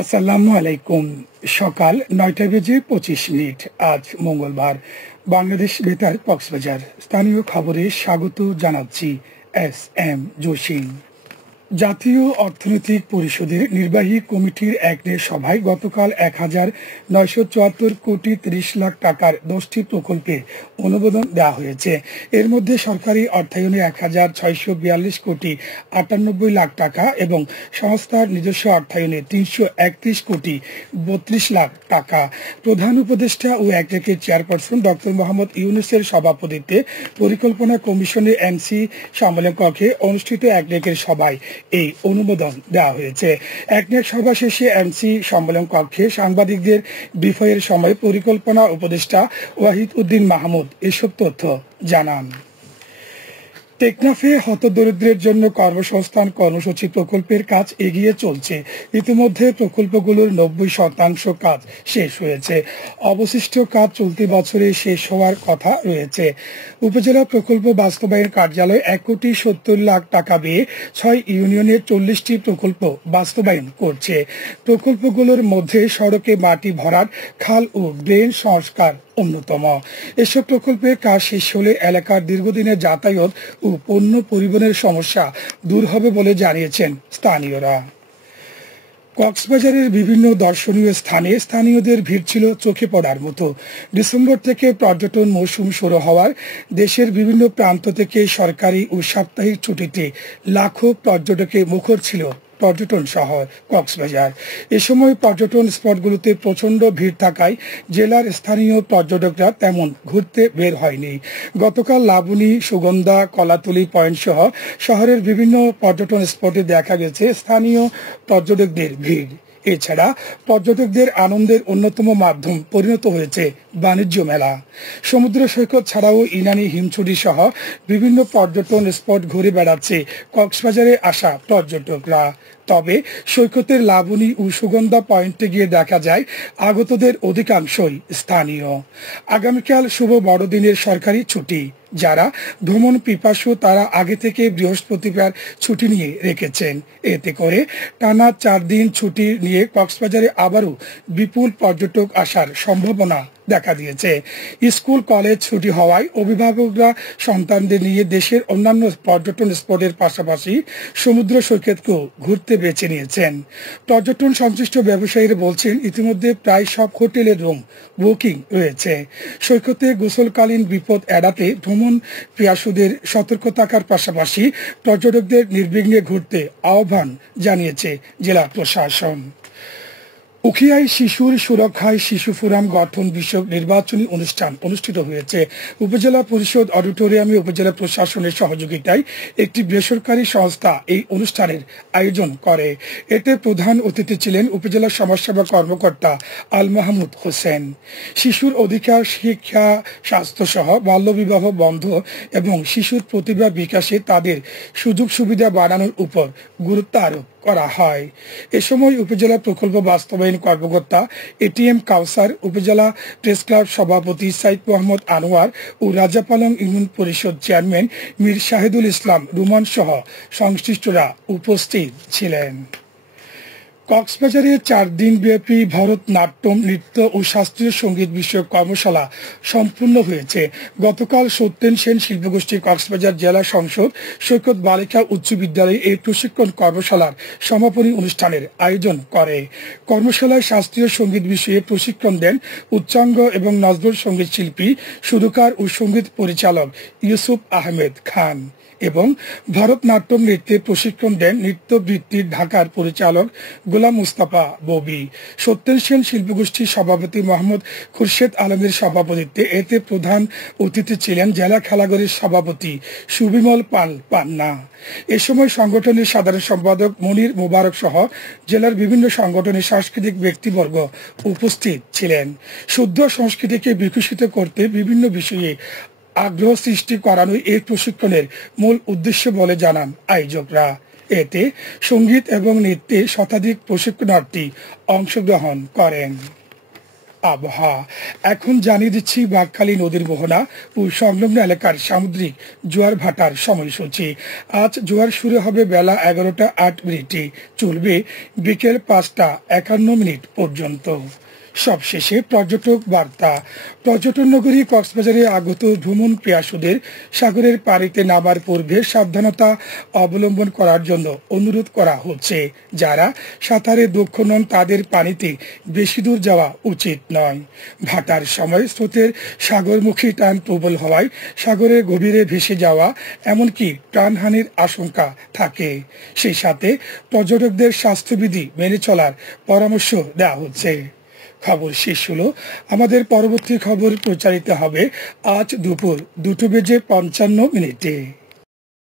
আসসালামু আলাইকুম। সকাল ৯টা বেজে ২৫ মিনিট। আজ মঙ্গলবার। বাংলাদেশ বেতার কক্সবাজার স্থানীয় খবরে স্বাগত জানাচ্ছি এস এম জসিম। জাতীয় অর্থনৈতিক পরিষদের নির্বাহী কমিটির একনেক সভায় গতকাল ১,৯৭৪ কোটি ৩০ লাখ টাকার ১০টি প্রকল্পে অনুমোদন দেওয়া হয়েছে। এর মধ্যে সরকারি অর্থায়নে ১,৬৪২ কোটি ৯৮ লাখ টাকা এবং সংস্থার নিজস্ব অর্থায়নে ৩৩১ কোটি ৩২ লাখ টাকা। প্রধান উপদেষ্টা ও একনেকের চেয়ারপারসন ডক্টর মোহাম্মদ ইউনূসের সভাপতিত্বে পরিকল্পনা কমিশনের এমসি সম্মেলন কক্ষে অনুষ্ঠিত একনেকের সভায় এই অনুমোদন দেওয়া হয়েছে। একনেক সভা শেষে এমসি সম্মেলন কক্ষে সাংবাদিকদের ব্রিফের সময় পরিকল্পনা উপদেষ্টা ওয়াহিদ উদ্দিন মাহমুদ এসব তথ্য জানান। টেকনাফে হতদরিদ্রের জন্য কর্মসংস্থান কর্মসূচি প্রকল্পের কাজ এগিয়ে চলছে। ইতিমধ্যে প্রকল্পগুলোর ৯০% কাজ শেষ হয়েছে। অবশিষ্ট কাজ চলতি বছরে শেষ হওয়ার কথা রয়েছে। উপজেলা প্রকল্প বাস্তবায়ন কার্যালয় ১,৭০ লাখ টাকা ব্যয়ে ৬ ইউনিয়নের ৪০টি প্রকল্প বাস্তবায়ন করছে। প্রকল্পগুলোর মধ্যে সড়কে মাটি ভরাট, খাল ও ড্রেন সংস্কার অন্যতম। এসব প্রকল্পের কাজ শেষ হলে এলাকার দীর্ঘদিনের যাতায়াত ও পণ্য পরিবহনের সমস্যা দূর হবে বলে জানিয়েছেন স্থানীয়রা। কক্সবাজারের বিভিন্ন দর্শনীয় স্থানে স্থানীয়দের ভিড় ছিল চোখে পড়ার মতো। ডিসেম্বর থেকে পর্যটন মৌসুম শুরু হওয়ার দেশের বিভিন্ন প্রান্ত থেকে সরকারি ও সাপ্তাহিক ছুটিতে লাখো পর্যটকে মুখর ছিল পর্যটন শহর কক্সবাজার। এ সময় পর্যটন স্পটগুলোতে প্রচণ্ড ভিড় থাকায় জেলার স্থানীয় পর্যটকরা তেমন ঘুরতে বের হয়নি। গতকাল লাবণী, সুগন্ধা, কলাতলী পয়েন্ট সহ শহরের বিভিন্ন পর্যটন স্পটে দেখা গেছে স্থানীয় পর্যটকদের ভিড়। এছাড়া পর্যটকদের আনন্দের অন্যতম মাধ্যম পরিণত হয়েছে বাণিজ্য মেলা। সমুদ্র সৈকত ছাড়াও ইনানি, হিমছড়ি সহ বিভিন্ন পর্যটন স্পট ঘুরে বেড়াচ্ছে কক্সবাজারে আসা পর্যটকরা। তবে সৈকতের লাবণী ও সুগন্ধা পয়েন্টে গিয়ে দেখা যায় আগতদের অধিকাংশই স্থানীয়। আগামীকাল শুভ বড়দিনের সরকারি ছুটি। যারা ভ্রমণ পিপাসু তারা আগে থেকে বৃহস্পতিবার ছুটি নিয়ে রেখেছেন। এতে করে টানা ৪ দিন ছুটি নিয়ে কক্সবাজারে আবারও বিপুল পর্যটক আসার সম্ভাবনা দেখা দিয়েছে। স্কুল কলেজ ছুটি হওয়ায় অভিভাবকরা সন্তানদের নিয়ে দেশের অন্যান্য পর্যটন স্পটের পাশাপাশি সমুদ্র সৈকতকেও ঘুরতে বেছে নিয়েছেন। পর্যটন সংশ্লিষ্ট ব্যবসায়ীরা বলছেন ইতিমধ্যে প্রায় সব হোটেলের রুম বুকিং রয়েছে। সৈকতে গোসলকালীন বিপদ এড়াতে ভ্রমণ পিয়াসুদের সতর্ক থাকার পাশাপাশি পর্যটকদের নির্বিঘ্নে ঘুরতে আহ্বান জানিয়েছে জেলা প্রশাসন। উখিয়ায় শিশুর সুরক্ষায় শিশু ফোরাম গঠন বিষয়ক নির্বাচনী অনুষ্ঠান অনুষ্ঠিত হয়েছে। উপজেলা পরিষদ অডিটোরিয়ামে উপজেলা প্রশাসনের সহযোগিতায় একটি বেসরকারি সংস্থা এই অনুষ্ঠানের আয়োজন করে। এতে প্রধান অতিথি ছিলেন উপজেলা সমাজসেবা কর্মকর্তা আল মাহমুদ হোসেন। শিশুর অধিকার, শিক্ষা, স্বাস্থ্য সহ বাল্যবিবাহ বন্ধ এবং শিশুর প্রতিভা বিকাশে তাদের সুযোগ সুবিধা বাড়ানোর উপর গুরুত্ব আরোপ করা হয়। এ সময় উপজেলা প্রকল্প বাস্তবায়ন কর্মকর্তা এটিএম কাউসার, উপজেলা প্রেস ক্লাব সভাপতি সাইদ মোহাম্মদ আনোয়ার ও রাজাপালং ইউনিয়ন পরিষদ চেয়ারম্যান মীর শাহিদুল ইসলাম রুমান সহ সংশ্লিষ্টরা উপস্থিত ছিলেন। কক্সবাজারে ৪ দিনব্যাপী ভরতনাট্যম, নৃত্য ও শাস্ত্রীয় সঙ্গীত বিষয়ক কর্মশালা সম্পূর্ণ হয়েছে। গতকাল সত্যেন সেন শিল্পগোষ্ঠী কক্সবাজার জেলা সংসদ সৈকত বালিকা উচ্চ বিদ্যালয়ে এই প্রশিক্ষণ কর্মশালার সমাপনী অনুষ্ঠানের আয়োজন করে। কর্মশালায় শাস্ত্রীয় সঙ্গীত বিষয়ে প্রশিক্ষণ দেন উচ্চাঙ্গ এবং নজরুল সঙ্গীত শিল্পী, সুরকার ও সঙ্গীত পরিচালক ইউসুফ আহমেদ খান এবং ভরতনাট্যম নৃত্যে প্রশিক্ষণ দেন নৃত্যবৃত্তির ঢাকার পরিচালক গোলাম মুস্তাফা ববি। সত্যেন সেন শিল্পগোষ্ঠীর সভাপতি মোহাম্মদ খুরশেদ আলমের সভাপতিত্বে এতে প্রধান অতিথি ছিলেন জেলা খেলাঘরের সভাপতি সুবিমল পাল পান্না। এ সময় সংগঠনের সাধারণ সম্পাদক মনির মোবারক সহ জেলার বিভিন্ন সংগঠনের সাংস্কৃতিক ব্যক্তিবর্গ উপস্থিত ছিলেন। শুদ্ধ সংস্কৃতিকে বিকশিত করতে বিভিন্ন বিষয়ে আগ্রহ সৃষ্টি করানোই এই প্রশিক্ষণের মূল উদ্দেশ্য বলে জানান আয়োজকরা। এতে সঙ্গীত এবং নৃত্যে শতাধিক প্রশিক্ষণার্থী অংশগ্রহণ করেন। আবহাওয়া। এখন জানিয়ে দিচ্ছি বাঁকখালী নদীর মোহনা ও সংলগ্ন এলাকার সামুদ্রিক জোয়ার ভাটার সময়সূচি। আজ জোয়ার শুরু হবে বেলা 11টা 8 মিনিটে, চলবে বিকেল 5টা 51 মিনিট পর্যন্ত। সবশেষে পর্যটক বার্তা। পর্যটন নগরী কক্সবাজারে আগত ভ্রমণ পিয়াসুদের সাগরের পানিতে নামার পূর্বে সাবধানতা অবলম্বন করার জন্য অনুরোধ করা হচ্ছে। যারা সাঁতারে দক্ষ নন তাদের পানিতে বেশি দূর যাওয়া উচিত নয়। ভাটার সময় স্রোতের সাগরমুখী টান প্রবল হওয়ায় সাগরে গভীরে ভেসে যাওয়া এমনকি প্রাণহানির আশঙ্কা থাকে। সেই সাথে পর্যটকদের স্বাস্থ্যবিধি মেনে চলার পরামর্শ দেওয়া হচ্ছে। খবর শেষ হলো। আমাদের পরবর্তী খবর প্রচারিত হবে আজ দুপুর 2:55 মিনিটে।